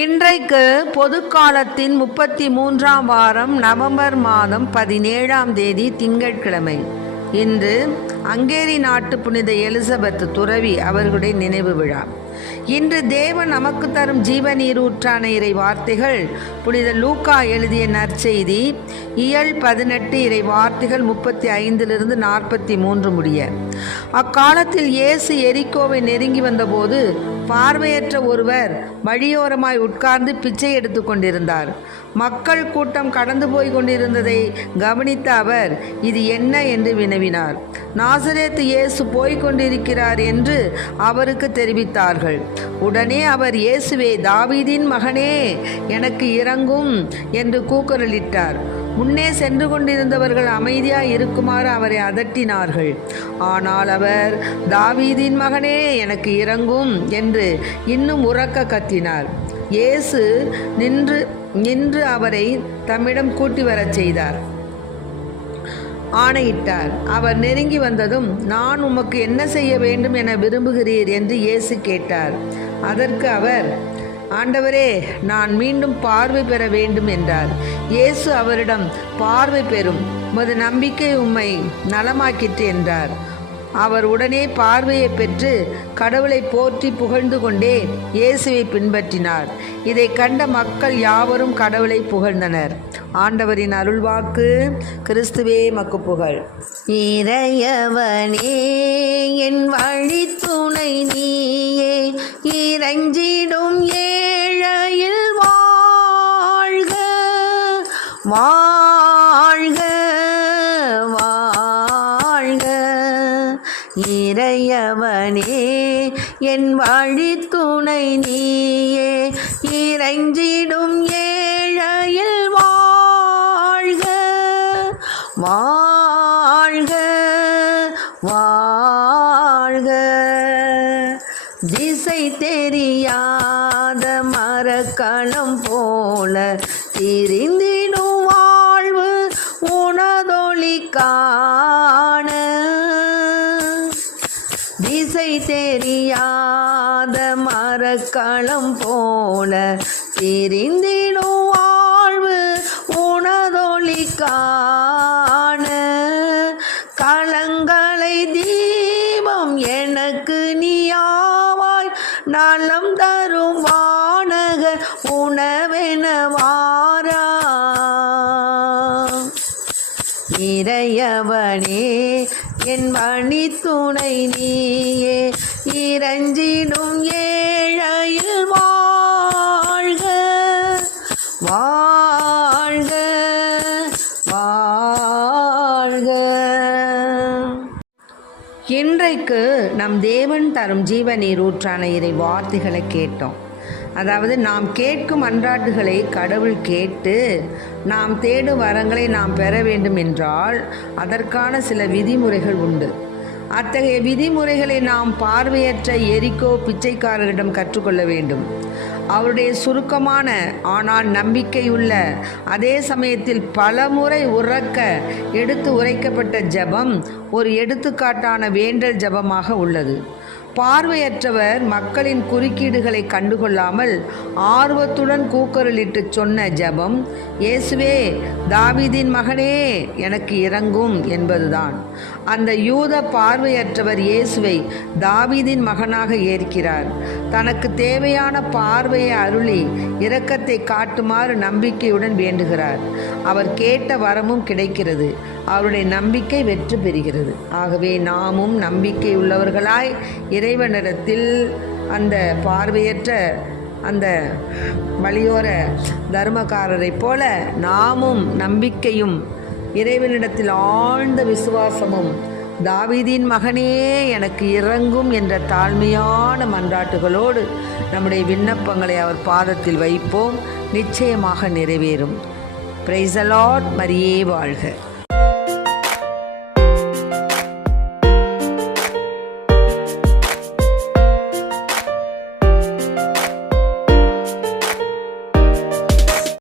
இன்றைக்கு பொதுக்காலத்தின் 33ஆம் வாரம் நவம்பர் மாதம் 17ஆம் தேதி திங்கட்கிழமை. இன்று அங்கேரி நாட்டு புனித எலிசபெத் துறவி அவர்களுடைய நினைவு விழா. இன்று தேவன் நமக்கு தரும் ஜீவநீரூற்றான இறை வார்த்தைகள் புனித லூக்கா எழுதிய நற்செய்தி இயல் 18 இறை வார்த்தைகள் 35 43 முடிய. அக்காலத்தில் இயேசு எரிகோவை நெருங்கி வந்தபோது பார்வையற்ற ஒருவர் வழியோரமாய் உட்கார்ந்து பிச்சை எடுத்து கொண்டிருந்தார். மக்கள் கூட்டம் கடந்து போய் கொண்டிருந்ததை கவனித்த அவர், இது என்ன என்று வினவினார். நாசரேத்து இயேசு போய்க் கொண்டிருக்கிறார் என்று அவருக்கு தெரிவித்தார்கள். உடனே அவர், இயேசுவே, தாவீதின் மகனே, எனக்கு இரங்கும் என்று கூக்குரலிட்டார். முன்னே சென்று கொண்டிருந்தவர்கள் அமைதியாய் இருக்குமாறு அவரை அதட்டினார்கள். ஆனால் அவர், தாவீதின் மகனே, எனக்கு இரங்கும் என்று இன்னும் உரக்க கத்தினார். இயேசு நின்று அவரை தம்மிடம் கூட்டி வரச் செய்தார். ஆணையிட்டார். அவர் நெருங்கி வந்ததும், நான் உமக்கு என்ன செய்ய வேண்டும் என விரும்புகிறீர் என்று இயேசு கேட்டார். அதற்கு அவர், ஆண்டவரே, நான் மீண்டும் பார்வை பெற வேண்டும் என்றார். இயேசு அவரிடம், பார்வை பெறும், உமது நம்பிக்கை உம்மை நலமாக்கிற்று என்றார். அவர் உடனே பார்வையை பெற்று கடவுளை போற்றி புகழ்ந்து கொண்டே இயேசுவை பின்பற்றினார். இதை கண்ட மக்கள் யாவரும் கடவுளை புகழ்ந்தனர். ஆண்டவரின் அருள்வாக்கு. கிறிஸ்துவே மக்கு புகழ். இறையவனே என் வழி துணை நீயே, இறைஞ்சிடும் ஏழையில் வாழ்க வாழ்க வாழ்க. இறையவனே என் வழி துணை நீயே, இறைஞ்சிடும் ஏழையில் வாழ்க வாழ்க வாழ்க. திசை தெரியாத மரக்களம் போல திரிந்திடும் வாழ்வு உனதொளி காண. திசை தெரியாத மரக்களம் போல திரிந்திடும் வாழ்வு உனதொளி காண. களங்களை தீபம் எனக்கு நீயாவாய், நலம் தரும் வானக உணவென வாரா. இறையவனே என் வழி துணை நீயே, இறைஞ்சிடும் ஏழையில் வாழ்க வாழ்க வாழ்க. இன்றைக்கு நம் தேவன் தரும் ஜீவநீரூற்றான இறை வார்த்தைகளை கேட்டோம். அதாவது, நாம் கேட்கும் மன்றாட்டுகளை கடவுள் கேட்டு நாம் தேடும் வரங்களை நாம் பெற வேண்டும் என்றால் அதற்கான சில விதிமுறைகள் உண்டு. அத்தகைய விதிமுறைகளை நாம் பார்வையற்ற எரிகோ பிச்சைக்காரரிடம் கற்றுக்கொள்ள வேண்டும். அவருடைய சுருக்கமான ஆனால் நம்பிக்கையுள்ள, அதே சமயத்தில் பலமுறை உறக்க எடுத்து உரைக்கப்பட்ட ஜெபம் ஒரு எடுத்துக்காட்டான வேண்டல் ஜெபமாக உள்ளது. பார்வையற்றவர் மக்களின் குறுக்கீடுகளை கண்டுகொள்ளாமல் ஆர்வத்துடன் கூக்குரலிட்டு சொன்ன ஜெபம், இயேசுவே, தாவீதின் மகனே, எனக்கு இரங்கும் என்பதுதான். அந்த யூத பார்வையற்றவர் இயேசுவை தாவீதின் மகனாக ஏற்கிறார். தனக்கு தேவையான பார்வையை அருளி இரக்கத்தை காட்டுமாறு நம்பிக்கையுடன் வேண்டுகிறார். அவர் கேட்ட வரமும் கிடைக்கிறது. அவருடைய நம்பிக்கை வெற்றி பெறுகிறது. ஆகவே நாமும் நம்பிக்கை உள்ளவர்களாய் இறைவனிடத்தில் அந்த பார்வையற்ற அந்த வழியோர தர்மக்காரரை போல நாமும் நம்பிக்கையும் இறைவனிடத்தில் ஆழ்ந்த விசுவாசமும், தாவீதின் மகனே, எனக்கு இரங்கும் என்ற தாழ்மையான மன்றாட்டுகளோடு நம்முடைய விண்ணப்பங்களை அவர் பாதத்தில் வைப்போம். நிச்சயமாக நிறைவேறும். Praise the Lord. மரியே வாழ்க.